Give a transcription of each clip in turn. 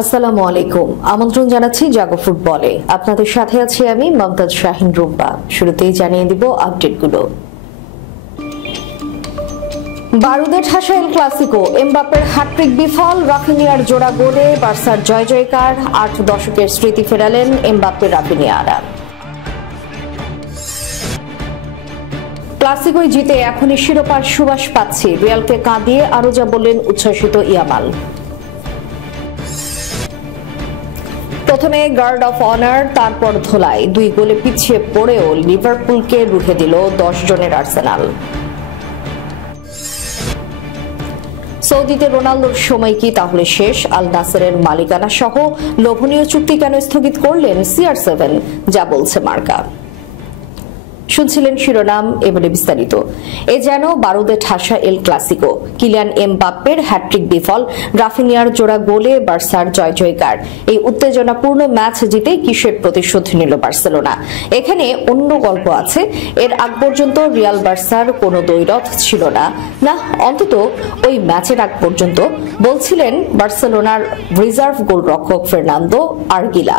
আসসালামু আলাইকুম। আমন্ত্রণ জানাচ্ছি জাগো ফুটবলে। আপনাদের সাথে আছি আমি মমতাজ শাহিন রুম্পা। শুরুতেই জানিয়ে দিব আপডেটগুলো। বারুদে ঠাসা এল ক্লাসিকো, এমবাপ্পের হ্যাটট্রিক বিফল, রাফিনিয়ার জোড়া গোলে বার্সার জয় জয়কার। ৮ দশকের স্মৃতি ফেরালেন এমবাপ্পে রাফিনিয়ারা। ক্লাসিকোয় জিতে এখনই শিরোপার সুবাস পাচ্ছি, রিয়ালকে কাঁদিয়ে আরো যা বললেন উচ্ছ্বসিত ইয়ামাল। প্রথমে গার্ড অফ অনার, তারপর ধোলাই। ২ গোলে পিছিয়ে পড়েও লিভারপুলকে রুখে দিল ১০ জনের আর্সেনাল। সৌদিতে রোনালদোর সময় কি তাহলে শেষ? আল নাসেরের মালিকানা সহ লোভনীয় চুক্তি কেন স্থগিত করলেন CR7? যা বলছে মার্কা। শুনছিলেন শিরোনাম, এবারে বিস্তারিত। এ যেন বারুদে ঠাসা এল ক্লাসিকো। কিলিয়ান এমবাপ্পের হ্যাটট্রিক বিফল, রাফিনিয়ার জোড়া গোলে বার্সার জয় জয়কার। এই উত্তেজনাপূর্ণ ম্যাচ জিতে কিসের প্রতিশোধ নিল বার্সেলোনা? এখানে অন্য গল্প আছে। এর আগ পর্যন্ত রিয়াল বার্সার কোনো দ্বৈরথ ছিল না, অন্তত ওই ম্যাচের আগ পর্যন্ত বলছিলেন বার্সেলোনার রিজার্ভ গোলরক্ষক ফার্নান্দো আরগিলা।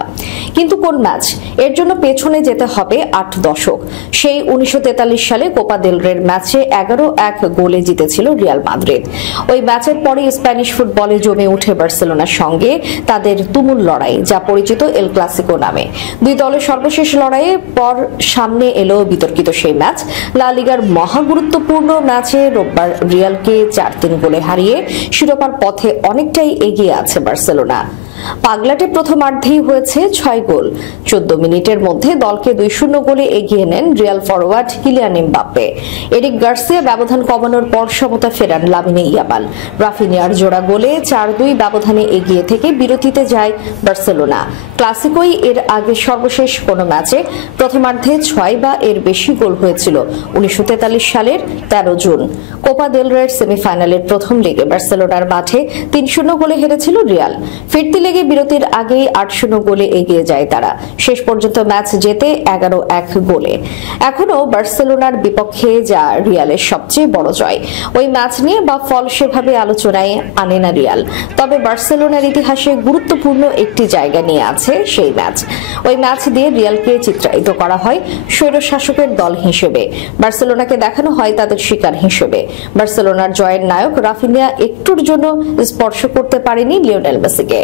কিন্তু কোন ম্যাচ? এর জন্য পেছনে যেতে হবে ৮ দশক। সেই ১৯৪৩ সালে কোপা দেল রের ম্যাচে ১১-১ গোলে জিতেছিল রিয়াল মাদ্রিদ। ওই ম্যাচের পরে স্প্যানিশ ফুটবলে জমে উঠে বার্সেলোনার সঙ্গে তাদের তুমুল লড়াই, যা পরিচিত এল ক্লাসিকো নামে। দুই দলের সর্বশেষ লড়াইয়ে পর সামনে এলো বিতর্কিত সেই ম্যাচ। লা লিগার মহা গুরুত্বপূর্ণ ম্যাচে রোববার রিয়ালকে ৪-৩ গোলে হারিয়ে শিরোপার পথে অনেকটাই এগিয়ে আছে বার্সেলোনা। পাগলাটে প্রথমার্ধেই হয়েছে ৬ গোল। ১৪ মিনিটের মধ্যে দলকে ২-০ গোলে এগিয়ে নেন Real forward Kylian Mbappe. Eric Garcia ব্যবধান কমানোর পর সমতা ফেরান লামিনে ইয়ামাল। রাফিনিয়ার জোড়া গোলে ৪-২ ব্যবধানে এগিয়ে থেকে বিরতিতে যায় বার্সেলোনা। ক্লাসিকোই এর আগে সর্বশেষ কোনো ম্যাচে প্রথমার্ধে ৬ বা এর বেশি গোল হয়েছিল ১৯৪৩ সালের ১৩ জুন। কোপা দেল রের সেমিফাইনালের প্রথম লেগে বার্সেলোনার মাঠে ৩-০ গোলে হেরেছিল রিয়াল। ফিরতি লেগে বিরতির আগেই ৮-০ গোলে এগিয়ে যায় তারা। শেষ পর্যন্ত ম্যাচ জেতে ১১-১ গোলে। এখনো বার্সেলোনার বিপক্ষে যা রিয়ালের সবচেয়ে বড় জয়। ওই ম্যাচ নিয়ে বা ফল সেভাবে আলোচনায় আনে না রিয়াল, তবে বার্সেলোনার ইতিহাসে গুরুত্বপূর্ণ একটি জায়গা নিয়ে আছে সেই ম্যাচ। ওই ম্যাচ দিয়ে রিয়ালকে চিত্রায়িত করা হয় স্বৈরশাসকের দল হিসেবে, বার্সেলোনাকে দেখানো হয় তাদের শিকার হিসেবে। বার্সেলোনার জয়ের নায়ক রাফিনিয়া একটুর জন্য স্পর্শ করতে পারেনি লিওনেল মেসিকে।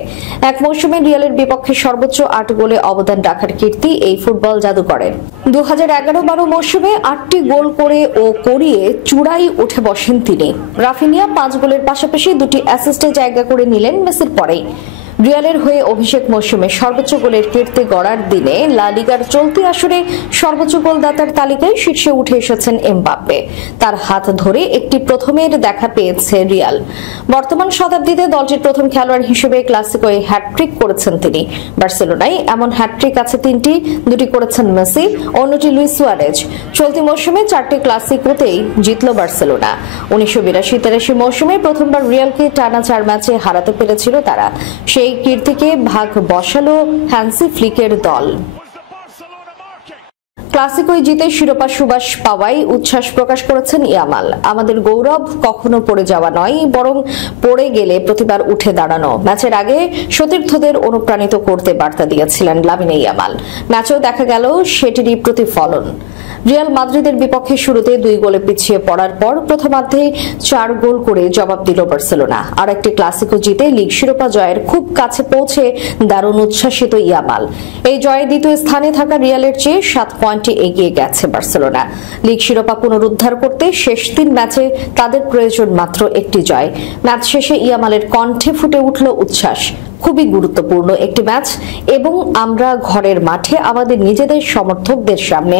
এক মৌসুমে রিয়ালের বিপক্ষে সর্বোচ্চ ৮ গোলে অবদান রাখার কীর্তি এই ফুটবল জাদুকরের। ২০১১-১২ মৌসুমে ৮টি গোল করে ও করিয়ে চূড়ায় উঠে বসেন তিনি। রাফিনিয়া ৫ গোলের পাশাপাশি ২টি অ্যাসিস্টে জায়গা করে নিলেন মেসির পরেই। রিয়ালের হয়ে অভিষেক মৌসুমে সর্বোচ্চ গোলের কীর্তি গড়ার দিনে লা লিগার চলতি আসরে সর্বোচ্চ গোলদাতার তালিকায় শীর্ষে উঠে এসেছেন এমবাপ্পে। তার হাত ধরে একটি প্রথমের দেখা পেয়েছে রিয়াল। বর্তমান শতাব্দীতে দলটির প্রথম খেলোয়াড় হিসেবে ক্লাসিকোয় হ্যাটট্রিক করেছেন তিনি। বার্সেলোনায় এমন হ্যাটট্রিক আছে ৩টি, ২টি করেছেন মেসি, অন্যটি লুইস সুয়ারেজ। চলতি মৌসুমে ৪টি ক্লাসিকোতেই জিতল বার্সেলোনা। ১৯৮২-৮৩ মৌসুমে প্রথমবার রিয়ালকে টানা ৪ ম্যাচে হারাতে পেরেছিল তারা। সেই কীর্তিকে ভাগ বসালো হ্যান্সি ফ্লিকের দল। ক্লাসিকোয় জিতে শিরোপা সুবাস পাওয়ায় উচ্ছ্বাস প্রকাশ করেছেন ইয়ামাল। আমাদের গৌরব কখনো পড়ে যাওয়া নয়, বরং পড়ে গেলে প্রতিবার উঠে দাঁড়ানো। ম্যাচের আগে সতীর্থদের অনুপ্রাণিত করতে বার্তা দিয়েছিলেন লামিনে ইয়ামাল। ম্যাচেও দেখা গেল সেটিরই প্রতিফলন। রিয়াল মাদ্রিদের বিপক্ষে শুরুতে ২ গোলে পিছিয়ে পড়ার পর প্রথমার্ধে ৪ গোল করে জবাব দিল বার্সেলোনা। আর একটি ক্লাসিকো জিতে লিগ শিরোপা জয়ের খুব কাছে পৌঁছে দারুণ উচ্ছ্বাসিত ইয়ামাল। এই জয়ে দ্বিতীয় স্থানে থাকা রিয়ালের চেয়ে ৭ পয়েন্টে এগিয়ে গেছে বার্সেলোনা। লিগ শিরোপা পুনরুদ্ধার করতে শেষ ৩ ম্যাচে তাদের প্রয়োজন মাত্র একটি জয়। ম্যাচ শেষে ইয়ামালের কণ্ঠে ফুটে উঠল উচ্ছ্বাস। খুবই গুরুত্বপূর্ণ একটি ম্যাচ এবং আমরা ঘরের মাঠে আমাদের নিজেদের সমর্থকদের সামনে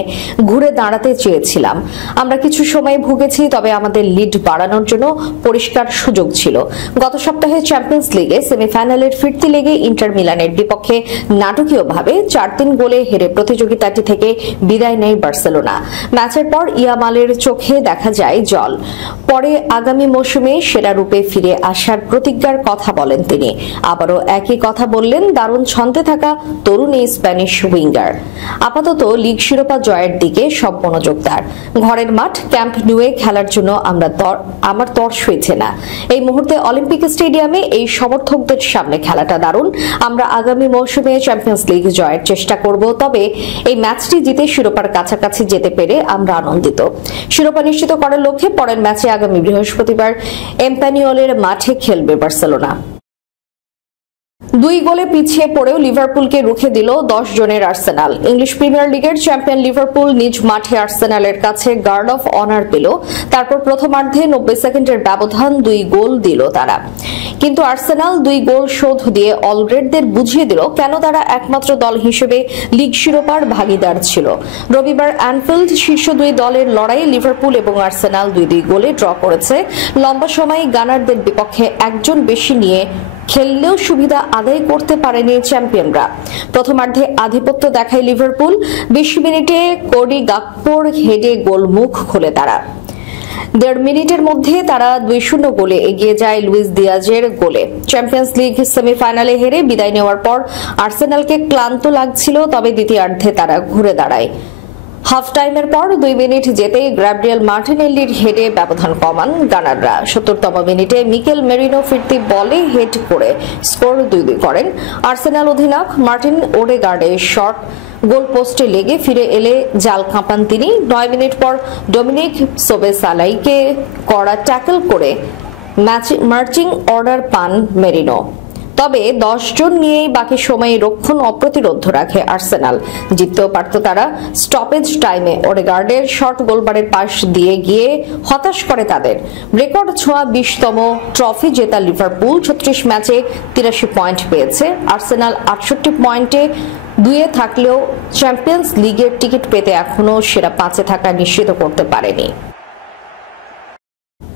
ঘুরে দাঁড়াতে চেয়েছিলাম। আমরা কিছু সময় ভুগেছি, তবে আমাদের লিড বাড়ানোর জন্য পরিষ্কার সুযোগ ছিল। গত সপ্তাহে চ্যাম্পিয়ন্স লিগে সেমিফাইনালের ফিরতি লেগে ইন্টার মিলানের বিপক্ষে নাটকীয়ভাবে ৪-৩ গোলে হেরে প্রতিযোগিতাটি থেকে বিদায় নেয় বার্সেলোনা। ম্যাচের পর ইয়ামালের চোখে দেখা যায় জল। পরে আগামী মৌসুমে সেরা রূপে ফিরে আসার প্রতিজ্ঞার কথা বলেন তিনি। আবারও একই কথা বললেন দারুণ ছন্দে থাকা তরুণ এই স্প্যানিশ উইঙ্গার। আপাতত লিগ শিরোপা জয়ের দিকে সব মনোযোগ তার। ঘরের মাঠ ক্যাম্প নিউয়ে খেলার জন্য আমার তর সইছে না। এই মুহূর্তে অলিম্পিক স্টেডিয়ামে এই সমর্থকদের সামনে খেলাটা দারুণ। আমরা আগামী মৌসুমে চ্যাম্পিয়ন্স লিগ জয়ের চেষ্টা করব, তবে এই ম্যাচটি জিতে শিরোপার কাছাকাছি যেতে পেরে আমরা আনন্দিত। শিরোপা নিশ্চিত করার লক্ষ্যে পরের ম্যাচে আগামী বৃহস্পতিবার এম্পানিওলের মাঠে খেলবে বার্সেলোনা। 2 গোলে পিছিয়ে পড়েও লিভারপুলকে রুখে দিল 10 জনের আর্সেনাল। ইংলিশ প্রিমিয়ার লিগের চ্যাম্পিয়ন লিভারপুল নিজ মাঠে আর্সেনালের কাছে গার্ড অফ অনার পেল। তারপর প্রথমার্ধে 90 সেকেন্ডের ব্যবধান 2 গোল দিল তারা। কিন্তু আর্সেনাল 2 গোল শোধ দিয়ে অলরেডদের বুঝিয়ে দিল কেন তারা একমাত্র দল হিসেবে লিগ শিরোপার ভাগিদার ছিল। রবিবার অ্যানফিল্ড শীর্ষ 2 দলের লড়াইয়ে লিভারপুল এবং আর্সেনাল 2-2 গোলে ড্র করেছে। লম্বা সময় গানারদের বিপক্ষে একজন বেশি নিয়ে খেললেও সুবিধা আদায় করতে পারেনি চ্যাম্পিয়নরা। প্রথমার্ধে আধিপত্য দেখায় লিভারপুল। 20 মিনিটে কোডি গাকপোর হেডে গোলমুখ খোলে তারা। 1.5 মিনিটের মধ্যে তারা 2-0 গোলে এগিয়ে যায় লুইস দিয়াজের গোলে। চ্যাম্পিয়ন্স লিগ সেমিফাইনালে হেরে বিদায় নেওয়ার পর আর্সেনালকে ক্লান্ত লাগছিল, তবে দ্বিতীয়ার্ধে তারা ঘুরে দাঁড়ায়। হাফ টাইমের পর 2 মিনিট যেতেই গ্যাব্রিয়েল মার্টিনেল্লির হেডে ব্যবধান কমান গানাররা। 70তম মিনিটে মিকেল মেরিনো ফিরতি বলে হেড করে স্কোর 2-2 করেন। আর্সেনাল অধিনায়ক মার্টিন ওডেগার্ডের শট গোল পোস্টে লেগে ফিরে এলে জাল কাঁপান তিনি। 9 মিনিট পর ডোমিনিক সোবেসালাইকে কড়া ট্যাকল করে মার্চিং অর্ডার পান মেরিনো। তবে 10 জন নিয়েই বাকি সময়ে রক্ষণ অপ্রতিরোধ রাখে আর্সেনাল। জিততেও পারত তারা। স্টপেজ টাইমে ওডেগার্ডের শট গোলবারের পাশ দিয়ে গিয়ে হতাশ করে তাদের। রেকর্ড ছোঁয়া 20তম ট্রফি জেতা লিভারপুল 36 ম্যাচে 83 পয়েন্ট পেয়েছে। আর্সেনাল 68 পয়েন্টে 2-এ থাকলেও চ্যাম্পিয়ন্স লিগের টিকিট পেতে এখনো সেরা 5-এ থাকা নিশ্চিত করতে পারেনি।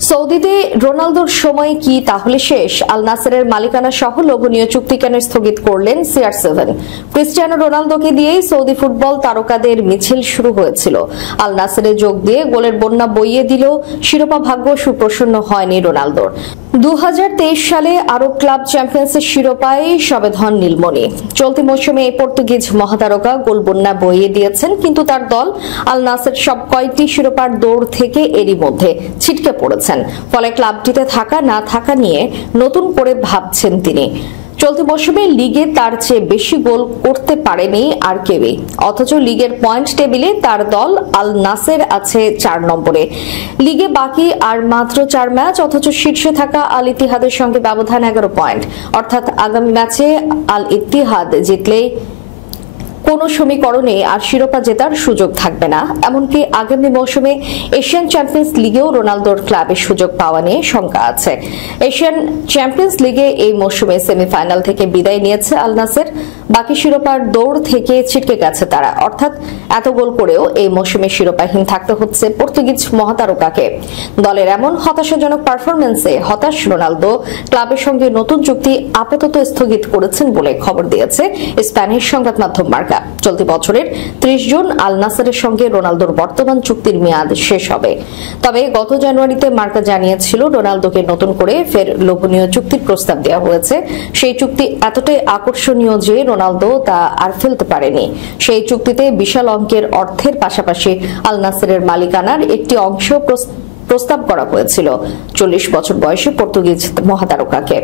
সৌদিতে রোনালদোর সময় কি তাহলে শেষ? আল নাসেরের মালিকানা সহ লোভনীয় চুক্তি কেন স্থগিত করলেন CR7? ক্রিস্টিয়ানো রোনালদোকে দিয়েই সৌদি ফুটবল তারকাদের মিছিল শুরু হয়েছিল। আল নাসেরে যোগ দিয়ে গোলের বন্যা বইয়ে দিলেও শিরোপা ভাগ্য সুপ্রসন্ন হয়নি রোনালদোর। 2023 সালে আরব ক্লাব চ্যাম্পিয়ন্সের শিরোপায় সবে ধন নীলমণি। চলতি মৌসুমে এই পর্তুগিজ মহাতারকা গোল বন্যা বইয়ে দিয়েছেন, কিন্তু তার দল আল নাসের সব কয়টি শিরোপার দৌড় থেকে এরই মধ্যে ছিটকে পড়েছেন। ফলে ক্লাবটিতে থাকা না থাকা নিয়ে নতুন করে ভাবছেন তিনি। চলতি মৌসুমে লিগে তার চেয়ে বেশি গোল করতে পারেনি আর কেউই, অথচ লিগের পয়েন্ট টেবিলে তার দল আল নাসের আছে 4 নম্বরে। লিগে বাকি আর মাত্র 4 ম্যাচ, অথচ শীর্ষে থাকা আল ইত্তিহাদের সঙ্গে ব্যবধান 11 পয়েন্ট। অর্থাৎ আগামী ম্যাচে আল ইত্তিহাদ জিতলেই কোন সমীকরণে আর শিরোপা জেতার সুযোগ থাকবে না। এমনকি আগামী মৌসুমে এশিয়ান চ্যাম্পিয়ন্স লিগেও রোনালদোর ক্লাবের সুযোগ পাওয়া নিয়ে শঙ্কা আছে। এশিয়ান চ্যাম্পিয়ন্স লিগে এই মৌসুমে সেমিফাইনাল থেকে বিদায় নিয়েছে আল নাসের। বাকি শিরোপার দৌড় থেকে ছিটকে গেছে তারা। অর্থাৎ এত গোল করেও এই মৌসুমে শিরোপাহীন থাকতে হচ্ছে পর্তুগিজ মহাতারকাকে। দলের এমন হতাশাজনক পারফরমেন্সে হতাশ রোনালদো ক্লাবের সঙ্গে নতুন চুক্তি আপাতত স্থগিত করেছেন বলে খবর দিয়েছে স্প্যানিশ সংবাদ মাধ্যম মার্কা। চলতি বছরের 30 জুন আল নাসেরের সঙ্গে রোনালদোর বর্তমান চুক্তির মেয়াদ শেষ হবে। তবে গত জানুয়ারিতে মার্কা জানিয়েছিল রোনালদোকে নতুন করে ফের লোভনীয় চুক্তির প্রস্তাব দেওয়া হয়েছে। সেই চুক্তি এতটাই আকর্ষণীয় যে রোনালদো তা আর ফেলতে পারেনি। সেই চুক্তিতে বিশাল অঙ্কের অর্থের পাশাপাশি আল নাসেরের মালিকানার একটি অংশ প্রস্তাব করা হয়েছিল 40 বছর বয়সী পর্তুগিজ মহাতারকাকে।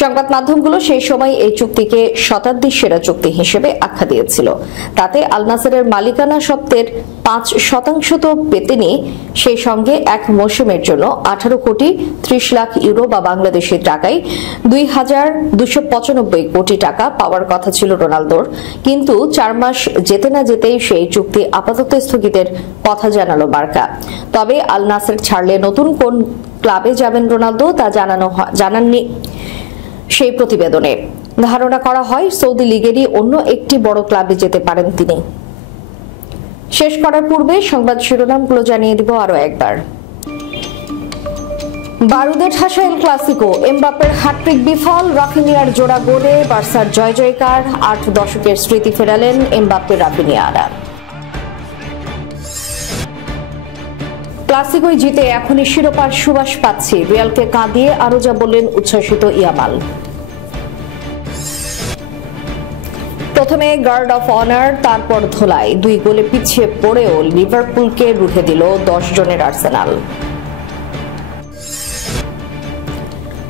সংবাদ মাধ্যমগুলো সেই সময় এই চুক্তিকে শতাব্দীর সেরা চুক্তি হিসেবে আখ্যা দিয়েছিল। তাতে আল নাসেরের মালিকানা সত্ত্বের 5% তো পেতেনি, সেই সঙ্গে এক মৌসুমের জন্য 18 কোটি 30 লাখ ইউরো বা বাংলাদেশি টাকায় 2295 কোটি টাকা পাওয়ার কথা ছিল রোনালদোর। কিন্তু 4 মাস যেতে না যেতেই সেই চুক্তি আপাতত স্থগিতের কথা জানালো বার্কা। তবে আল নাসের ছাড়লে নতুন কোন ক্লাবে যাবেন রোনালদো তা জানাননি সেই প্রতিবেদনে। ধারণা করা হয় সৌদি লিগেরই অন্য একটি বড় ক্লাবে যেতে পারেন তিনি। শেষ করার পূর্বে সংবাদ শিরোনামগুলো জানিয়ে দিব আরো একবার। বারুদে ঠাসা এল ক্লাসিকো, এমবাপ্পের হ্যাটট্রিক বিফল, রাফিনিয়ার জোড়া গোলে বার্সার জয় জয়কার। 8 দশকের স্মৃতি ফেরালেন এমবাপ্পে রাফিনিয়ারা। ক্লাসিকোয় জিতে এখনই শিরোপার সুবাস পাচ্ছি, রিয়ালকে কাঁদিয়ে আরো যা বললেন উচ্ছ্বসিত ইয়ামাল। প্রথমে গার্ড অফ অনার, তারপর ধোলাই, 2 গোলে পিছিয়ে পড়েও লিভারপুলকে রুখে দিল 10 জনের আর্সেনাল।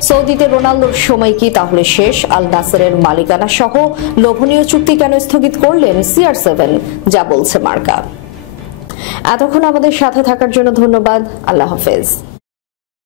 সৌদিতে রোনালদোর সময় কি তাহলে শেষ? আল নাসেরের মালিকানা সহ লোভনীয় চুক্তি কেন স্থগিত করলেন CR7, যা বলছে মার্কা। এতক্ষণ আমাদের সাথে থাকার জন্য ধন্যবাদ। আল্লাহ হাফেজ।